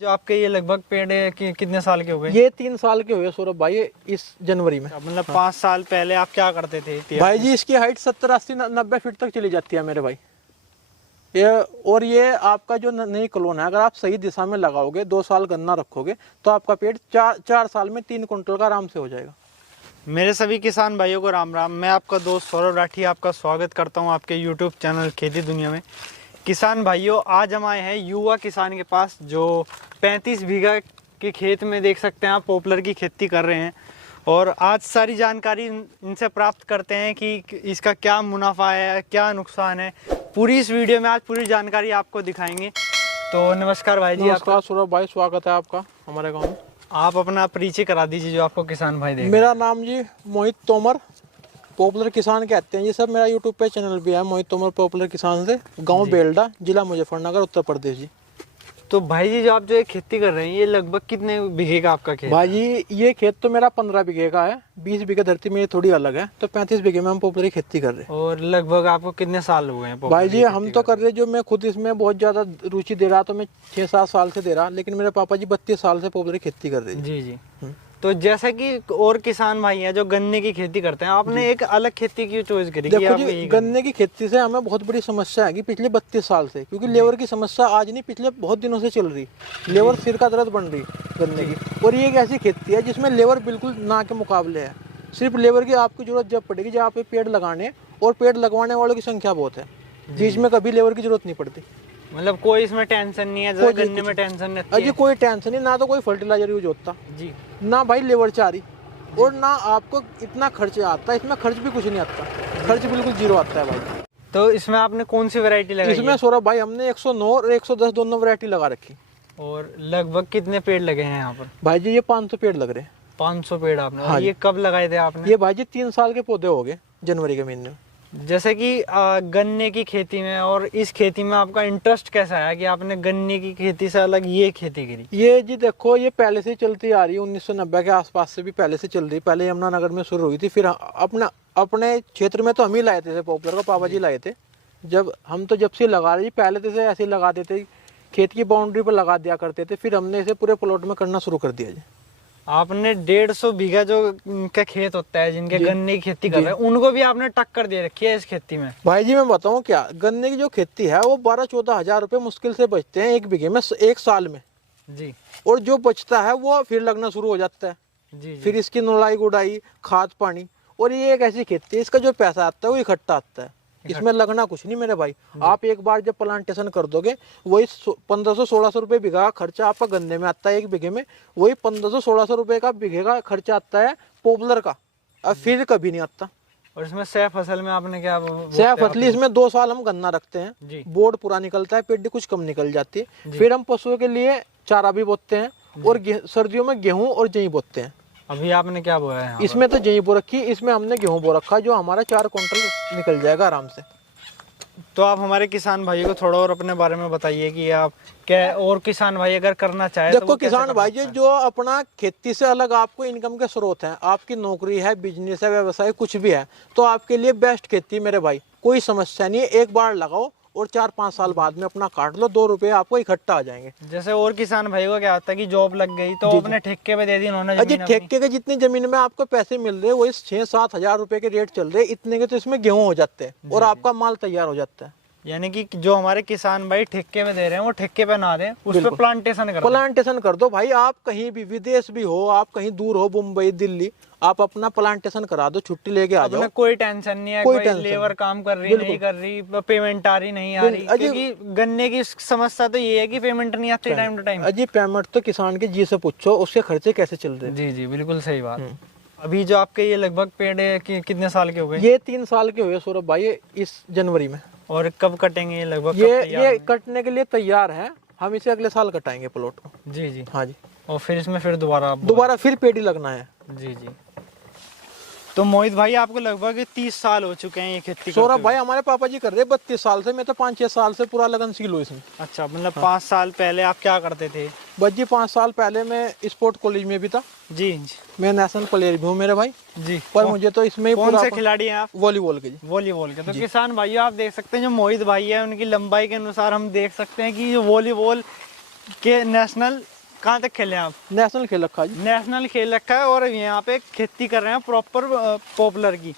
जो आपके ये लगभग पेड़ है कि कितने साल के हो गए? ये 3 साल के हुए सौरभ भाई, इस जनवरी में। मतलब 5 साल पहले आप क्या करते थे? भाई जी इसकी हाइट 70, 80, 90 फीट तक चली जाती है मेरे भाई। ये आपका जो नई कॉलोन है, अगर आप सही दिशा में लगाओगे, 2 साल गन्ना रखोगे तो आपका पेड़ 4 साल में 3 कुंटल का आराम से हो जाएगा। मेरे सभी किसान भाइयों को राम राम। मैं आपका दोस्त सौरभ राठी आपका स्वागत करता हूं आपके YouTube चैनल खेती दुनिया में। किसान भाइयों, आज हम आए हैं युवा किसान के पास जो 35 बीघा के खेत में देख सकते हैं आप पॉपुलर की खेती कर रहे हैं, और आज सारी जानकारी इनसे प्राप्त करते हैं कि इसका क्या मुनाफा है, क्या नुकसान है। पूरी इस वीडियो में आज पूरी जानकारी आपको दिखाएंगे। तो नमस्कार भाई जी। नमस्कार सौरभ भाई, स्वागत है आपका हमारे गाँव में। आप अपना परिचय करा दीजिए जो आपको किसान भाई देखें। मेरा नाम जी मोहित तोमर, पॉपुलर किसान कहते हैं ये सब। मेरा यूट्यूब पे चैनल भी है मोहित तोमर पॉपुलर किसान से, गांव बेलडा, जिला मुजफ्फरनगर, उत्तर प्रदेश जी। तो भाई जी, जो आप जो ये खेती कर रहे हैं, ये लगभग कितने बीघे का आपका खेत? भाई जी ये खेत तो मेरा 15 बीघे का है। 20 बीघे धरती में थोड़ी अलग है, तो 35 बीघे में हम पॉपुलर खेती कर रहे हैं। और लगभग आपको कितने साल हो गए हैं भाई जी? हम तो कर रहे, जो मैं खुद इसमें बहुत ज्यादा रुचि दे रहा, तो मैं 6-7 साल से दे रहा, लेकिन मेरे पापा जी 32 साल से पॉपुलर खेती कर रहे हैं। जी जी। तो जैसा कि और किसान भाई हैं जो गन्ने की खेती करते हैं, आपने एक अलग खेती की चॉइस करी? देखो जी, गन्ने की खेती से हमें बहुत बड़ी समस्या है कि पिछले 32 साल से, क्योंकि लेबर की समस्या आज नहीं, पिछले बहुत दिनों से चल रही। लेबर सिर का दर्द बन रही गन्ने की। और ये एक ऐसी खेती है जिसमें लेबर बिल्कुल ना के मुकाबले है। सिर्फ लेबर की आपको जरूरत जब पड़ेगी जब आप पेड़ लगाने, और पेड़ लगवाने वालों की संख्या बहुत है, जिसमें कभी लेबर की जरूरत नहीं पड़ती। मतलब कोई इसमें टेंशन नहीं है, जैसे गन्ने में टेंशन नहीं है। अजी कोई टेंशन नहीं, ना तो कोई फर्टिलाइजर यूज होता जी, ना भाई लेबर चारी, और ना आपको इतना खर्च आता है। इसमें खर्च भी कुछ नहीं आता, खर्च बिल्कुल जीरो आता है भाई। तो इसमें आपने कौन सी वैरायटी लगाई? इसमें सौरभ भाई हमने 109 और 110 दोनों वैरायटी लगा रखी। और लगभग कितने पेड़ लगे हैं यहाँ पर? भाई जी ये 500 पेड़ लग रहे हैं। 500 पेड़ आपने? हाँ और ये कब लगाए थे आपने? ये भाई जी 3 साल के पौधे हो गए जनवरी के महीने में। जैसे कि गन्ने की खेती में और इस खेती में आपका इंटरेस्ट कैसा है कि आपने गन्ने की खेती से अलग ये खेती करी? ये जी देखो, ये पहले से चलती आ रही है, 1990 के आसपास से भी पहले से चल रही। पहले यमुनानगर में शुरू हुई थी, फिर अपने क्षेत्र में तो हम ही लाए थे पॉपुलर को, पापा जी लाए थे। जब से लगा रहे, पहले तो ऐसे ही लगा देते, खेत की बाउंड्री पर लगा दिया करते थे, फिर हमने इसे पूरे प्लॉट में करना शुरू कर दिया जी। आपने 150 बीघा जो का खेत होता है जिनके गन्ने की खेती कर रहे हैं, उनको भी आपने टक्कर दे रखी है इस खेती में? भाई जी मैं बताऊं क्या, गन्ने की जो खेती है वो 12-14 हजार रुपए मुश्किल से बचते हैं 1 बीघे में 1 साल में जी। और जो बचता है वो फिर लगना शुरू हो जाता है जी। फिर इसकी नुलाई गुड़ाई, खाद पानी। और ये एक ऐसी खेती है, इसका जो पैसा आता है वो इकट्ठा आता है, इसमें लगना कुछ नहीं मेरे भाई। आप एक बार जब प्लांटेशन कर दोगे, वही 1500-1600 रुपए बीघा का खर्चा आपका गन्ने में आता है 1 बीघे में, वही 1500-1600 रुपए का बीघे का खर्चा आता है पॉपुलर का, अब फिर कभी नहीं आता। और इसमें सह फसल में आपने क्या? सह फसली इसमें 2 साल हम गन्ना रखते हैं जी। बोर्ड पूरा निकलता है, पेडी कुछ कम निकल जाती है। फिर हम पशुओं के लिए चारा भी बोते हैं, और सर्दियों में गेहूं और जई बोते हैं। अभी आपने क्या बोया है? इसमें तो जई बो रखी, इसमें हमने गेहूं बो रखा, जो हमारा 4 क्विंटल निकल जाएगा आराम से। तो आप हमारे किसान भाइयों को थोड़ा और अपने बारे में बताइए कि आप क्या, और किसान भाई अगर करना चाहे देखो तो किसान भाई जी, जो अपना खेती से अलग आपको इनकम के स्रोत हैं, आपकी नौकरी है, बिजनेस है, व्यवसाय कुछ भी है, तो आपके लिए बेस्ट खेती मेरे भाई। कोई समस्या नहीं है, एक बार लगाओ और 4-5 साल बाद में अपना काट लो, 2 रुपए आपको इकट्ठा आ जाएंगे। जैसे और किसान भाई को क्या होता है कि जॉब लग गई तो अपने ठेके पे दे दी उन्होंने अजी ठेके के जितनी जमीन में आपको पैसे मिल रहे हैं, वो इस 6-7 हजार रुपए के रेट चल रहे हैं, इतने के तो इसमें गेहूं हो जाते हैं और आपका माल तैयार हो जाता है। यानी कि जो हमारे किसान भाई ठेके में दे रहे हैं वो ठेके पे ना दें, उस पे प्लांटेशन कर दो भाई। आप कहीं भी विदेश भी हो, आप कहीं दूर हो, मुंबई दिल्ली, आप अपना प्लांटेशन करा दो, छुट्टी लेके आ जाओ, कोई टेंशन नहीं है। कोई लेबर काम कर रही नहीं कर रही, पेमेंट आ रही नहीं आ रही, क्योंकि गन्ने की समस्या तो ये है कि पेमेंट नहीं आती टाइम टू टाइम। अजी पेमेंट तो किसान के जी से पूछो, उसके खर्चे कैसे चल रहे हैं। जी जी, बिल्कुल सही बात। अभी जो आपके ये लगभग पेड़ है कितने साल के हो गए? ये 3 साल के हुए सौरभ भाई, इस जनवरी में। और कब कटेंगे ये लगभग? ये कटने के लिए तैयार है, हम इसे अगले साल कटाएंगे प्लॉट को। जी जी। हाँ जी। और फिर इसमें फिर दोबारा फिर पेड़ी लगना है। जी जी। तो मोहित भाई आपको लगभग 30 साल हो चुके हैं ये खेती? सौरभ भाई हमारे पापा जी कर रहे हैं 32 साल से, मैं तो 5-6 साल से पूरा लगनशील हूँ इसमें। अच्छा, मतलब 5 साल पहले आप क्या करते थे? बस जी 5 साल पहले मैं स्पोर्ट कॉलेज में भी था जी। मैं नेशनल प्लेयर भी हूँ मेरे भाई जी। पर मुझे तो इसमें कौन से खिलाड़ी हैं आप? वॉलीबॉल के। वॉलीबॉल के। तो किसान भाइयों आप देख सकते हैं जो मोहित भाई है उनकी लंबाई के अनुसार हम देख सकते हैं कि जो वॉलीबॉल के नेशनल कहाँ तक खेले हैं आप? नेशनल खेल रखा है जी। नेशनल खेल रखा है और यहाँ पे खेती कर रहे हैं प्रॉपर पॉपुलर की।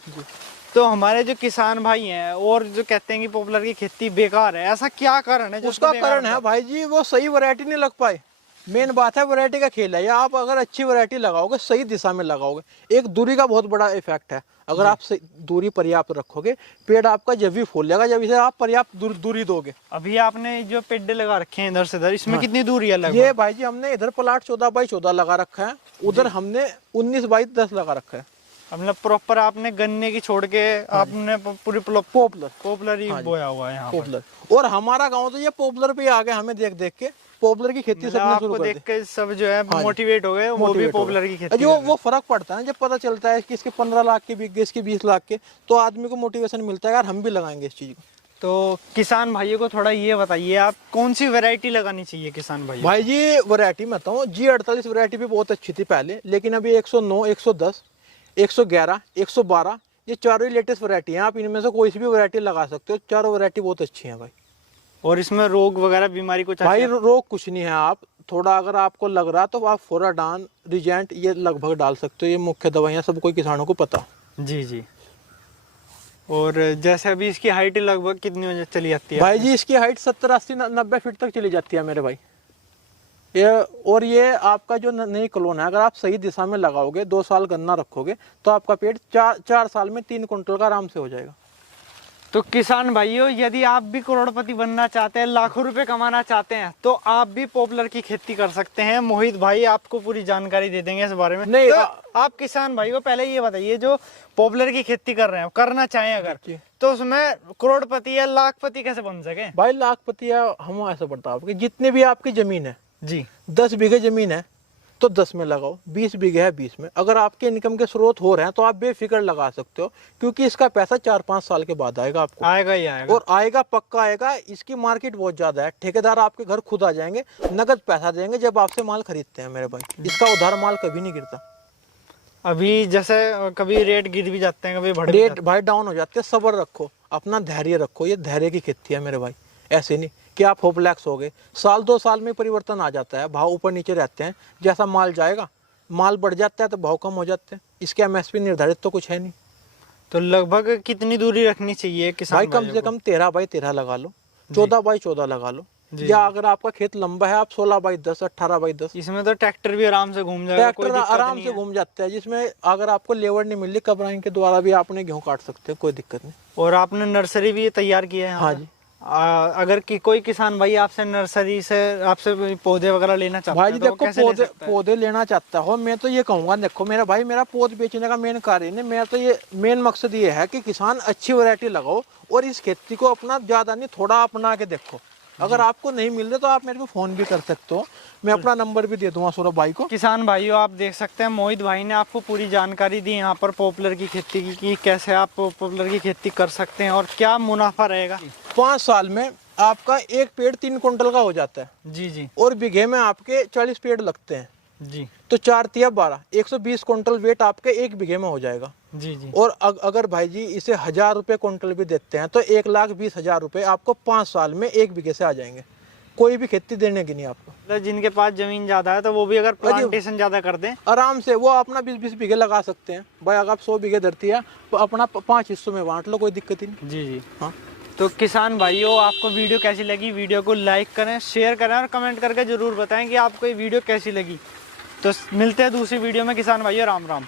तो हमारे जो किसान भाई हैं और जो कहते हैं कि पॉपुलर की खेती बेकार है, ऐसा क्या कारण है? जो उसका बेकार कारण है भाई जी, वो सही वैरायटी नहीं लग पाए। मेन बात है वैरायटी का खेल है। या आप अगर अच्छी वैरायटी लगाओगे, सही दिशा में लगाओगे, एक दूरी का बहुत बड़ा इफेक्ट है। अगर आप दूरी पर्याप्त रखोगे, पेड़ आपका जब भी फूल लेगा जब इसे आप पर्याप्त दूरी दोगे। अभी आपने जो पेड़ लगा रखे हैं इधर से इधर, इसमें कितनी दूरी है लगभग? ये भाई जी हमने इधर प्लाट 14x14 लगा रखा है, उधर हमने 19x10 लगा रखा है। मतलब प्रॉपर आपने गन्ने की छोड़ के आपने पूरी पॉपुलर ही बोया हुआ है यहाँ पर। पॉपुलर। और हमारा गांव तो ये पॉपुलर पे आ गया, हमें देख देख के पॉपुलर की खेती सबने शुरू आपको कर देख दी। के सब जो है मोटिवेट हो गए, वो भी पॉपुलर की खेती जो वो फर्क पड़ता है ना, जब पता चलता है कि इसके 15 लाख के बिक गए, इसके 20 लाख के, तो आदमी को मोटिवेशन मिलता है यार हम भी लगाएंगे इस चीज को। तो किसान भाइयों को थोड़ा ये बताइए, आप कौन सी वैरायटी लगानी चाहिए किसान भाई? भाई जी वैरायटी मैं बताऊँ, G48 वैरायटी भी बहुत अच्छी थी पहले, लेकिन अभी 109, 110, 111, 112 ये चारों ही लेटेस्ट वैरायटी हैं। आप इनमें से कोई सी भी वैरायटी लगा सकते हो, चारों वैरायटी बहुत अच्छी हैं भाई। और इसमें रोग वगैरह बीमारी कुछ भाई रोग कुछ नहीं है। आप थोड़ा अगर आपको लग रहा तो आप फोराडान, रिजेंट ये लगभग डाल सकते हो। ये मुख्य दवाइयाँ सब कोई किसानों को पता। जी जी। और जैसे अभी इसकी हाइट लगभग कितनी चली जाती है भाई जी? इसकी हाइट 70, 80, 90 फीट तक चली जाती है मेरे भाई। ये आपका जो नई कलोन है, अगर आप सही दिशा में लगाओगे, 2 साल गन्ना रखोगे, तो आपका पेड़ 4 साल में 3 कुंटल का आराम से हो जाएगा। तो किसान भाइयों, यदि आप भी करोड़पति बनना चाहते हैं, लाखों रुपए कमाना चाहते हैं, तो आप भी पॉपुलर की खेती कर सकते हैं। मोहित भाई आपको पूरी जानकारी दे देंगे इस बारे में। नहीं, तो आप किसान भाई को पहले ये बताइए, जो पॉपुलर की खेती कर रहे हैं, करना चाहें अगर, तो उसमें करोड़पति या लाखपति कैसे बन सके? भाई लाखपति हम ऐसा बताओ कि जितने भी आपकी जमीन है जी, 10 बीघे जमीन है तो 10 में लगाओ, 20 बीघे है 20 में। अगर आपके इनकम के स्रोत हो रहे हैं तो आप बेफिक्र लगा सकते हो, क्योंकि इसका पैसा 4-5 साल के बाद आएगा आपको। आएगा ही आएगा। और आएगा, पक्का आएगा। इसकी मार्केट बहुत ज्यादा है। ठेकेदार आपके घर खुद आ जाएंगे, नगद पैसा देंगे जब आपसे माल खरीदते हैं मेरे भाई। इसका उधार माल कभी नहीं गिरता। अभी जैसे कभी रेट गिर भी जाते हैं, कभी बढ़ भी रेट भाई डाउन हो जाते हैं। सब्र रखो, अपना धैर्य रखो। ये धैर्य की खेती है मेरे भाई। ऐसे नहीं कि आप होपलेक्स हो गए। 1-2 साल में परिवर्तन आ जाता है, भाव ऊपर नीचे रहते हैं। जैसा माल जाएगा, माल बढ़ जाता है तो भाव कम हो जाते हैं। इसके MSP निर्धारित तो कुछ है नहीं। तो लगभग कितनी दूरी रखनी चाहिए किसान भाई? कम से कम 13x13 लगा लो, 14x14 लगा लो, या अगर आपका खेत लंबा है आप 16x10, 18x10। इसमें तो ट्रैक्टर भी आराम से घूम जाएगा, कोई ट्रैक्टर दिक्कत आराम नहीं से है। घूम जाता है, जिसमें अगर आपको लेबर नहीं मिल रही, कब्राइन के द्वारा भी आपने गेहूं काट सकते हो, कोई दिक्कत नहीं। और आपने नर्सरी भी तैयार की है? हाँ जी। अगर कोई किसान भाई आपसे नर्सरी से आपसे पौधे वगैरह लेना चाहता भाई है, जी तो वो देखो, कैसे ले सकता है? पौधे लेना चाहता हो, मैं तो ये कहूंगा, देखो मेरा भाई, मेरा पौध बेचने का मेन कार्य नहीं। मेरा तो ये मेन मकसद ये है कि किसान अच्छी वैरायटी लगाओ और इस खेती को अपना ज्यादा नहीं थोड़ा अपना के देखो। अगर आपको नहीं मिल रहे तो आप मेरे को फोन भी कर सकते हो, मैं अपना नंबर भी दे दूंगा सौरभ भाई को। किसान भाइयों, आप देख सकते हैं मोहित भाई ने आपको पूरी जानकारी दी यहाँ पर पॉपुलर की खेती की, कि कैसे आप पॉपुलर की खेती कर सकते हैं और क्या मुनाफा रहेगा। 5 साल में आपका एक पेड़ 3 कुंटल का हो जाता है। जी जी। और बीघे में आपके 40 पेड़ लगते हैं, जी तो 4×3=12, 120 कुंटल वेट आपके एक बीघे में हो जाएगा। जी जी। और अगर भाई जी इसे 1000 रुपये कुंटल भी देते हैं तो 1,20,000 रुपये आपको 5 साल में एक बीघे से आ जाएंगे। कोई भी खेती देने की नहीं आपको। मतलब जिनके पास जमीन ज्यादा है तो वो भी अगर प्लांटेशन ज्यादा कर दें, आराम से वो अपना 20-20 बीघे लगा सकते हैं। भाई अगर आप 100 बीघे धरती है तो अपना 5 हिस्सों में बांट लो, कोई दिक्कत ही नहीं। जी जी। हाँ। तो किसान भाइयों, आपको वीडियो कैसी लगी? वीडियो को लाइक करें, शेयर करें और कमेंट करके जरूर बताएं कि आपको ये वीडियो कैसी लगी। तो मिलते हैं दूसरी वीडियो में। किसान भाइयों, राम राम।